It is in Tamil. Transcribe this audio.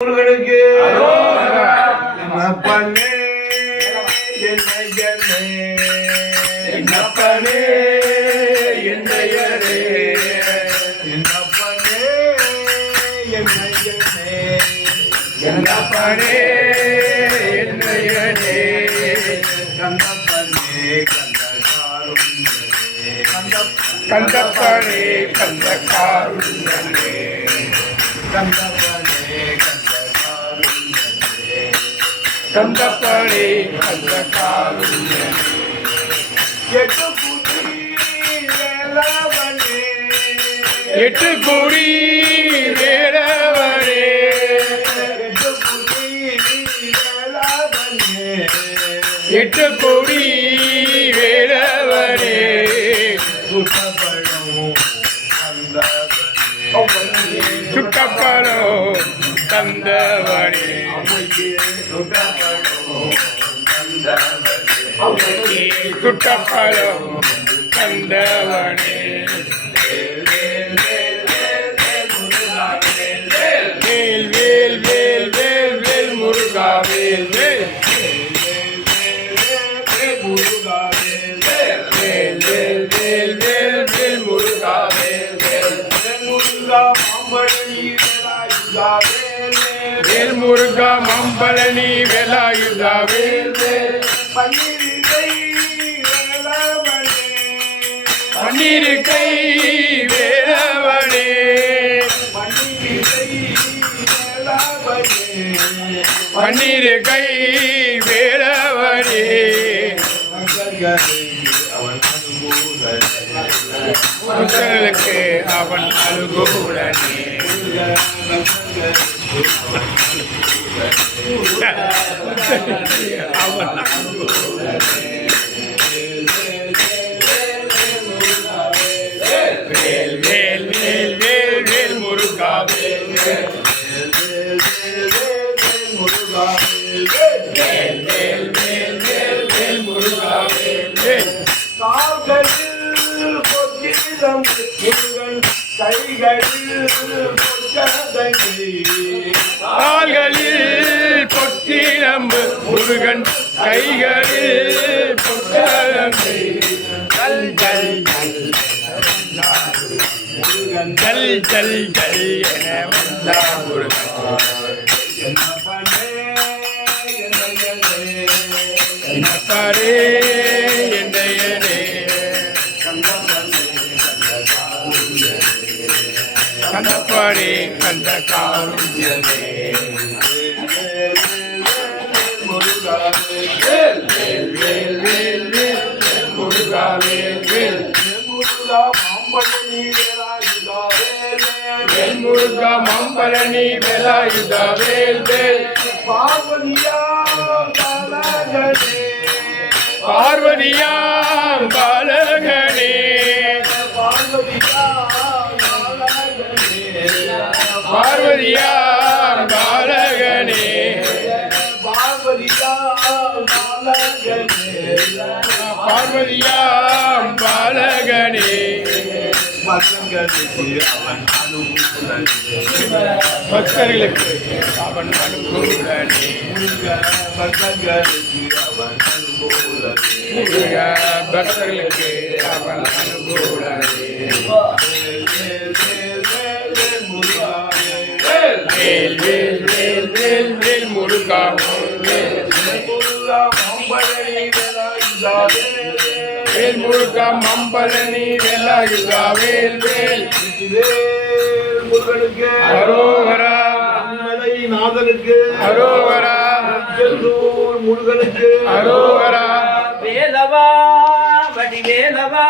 முருகனுக்கு என்னப்பனே என்னையனே என்னப்பனே என்னையனே என்னப்பனே என்னையனே என்னப்பனே என்னையனே கந்தப்பனே கந்தகாருண்யனே கந்தப்பனே கந்தகாருண்யனே கந்தப்பனே கந்தப்பனே கந்தகாருண்யனே எட்டு கூடி வேலவனே எட்டு கூடி வேலவனே சுட்டப்பழம் தந்தவனே சுட்டப்பழம் தந்தவனே வேல் வேல் வேல் வேல் வேல் முருகா வேல் வேல் முருகா வேல் வேல் வேல் வேல் வேல் வேல் முருகா வேல் வேல் முருகா மாம்பழனி வேலாயுதா வேல் வேல் முருகா மாம்பழனி வேலாயுதா வேல் வேல் பன்னிருக்கை வேலவனே பன்னிருக்கை வேலவனே பன்னிருக்கை வேலவனே மக்களுக்கு அவன் அனுகூலனே அவன் வேல் வேல் வேல் வேல் வேல் முருகா வேல் வேல் முருகா வேல் வேல் வேல் வேல் வேல் முருகா வேல் வேல் கால்களில் பொக்கிடம் முருகன் கைகளில் பொற்கதங்கை கால்களில் பொக்கிடம்பு முருகன் கைகளில் பொற்கதங்கை கல் கல் முருகன் கல் கல் கல் என வந்தா முருகன் என்னப்பனே என்னப்பனே என்னையனே கந்தப்பனே கந்தகாருண்யனே முருகா வேல் வேல் வேல் வேல் வேல் முருகா வேல் வேல் முருகா மாம்பழனி வேலாயுதா வேல் முருகா மாம்பழனி வேலாயுதா வேல் வேல் பார்வதியா பாலகனே பார்வதியா பாலகனே பார்வதியா பாலகனே பார்வதியா பாலகனே பக்தர்களுக்கு அவன் அனுகூலனே பக்தர்களுக்கு அவன் அனுகூலனே பக்தர்களுக்கு அவன் அனுகூலனே வேல் வேல் வேல் வேல் வேல் முருகா வேல் முருகா மாம்பழனி வேலாயுதா வேல் வேல் முருகனுக்கு அரோகரா நாதனுக்கு அரோகரா முருகனுக்கு அரோகரா வேலவா வடிவேலவா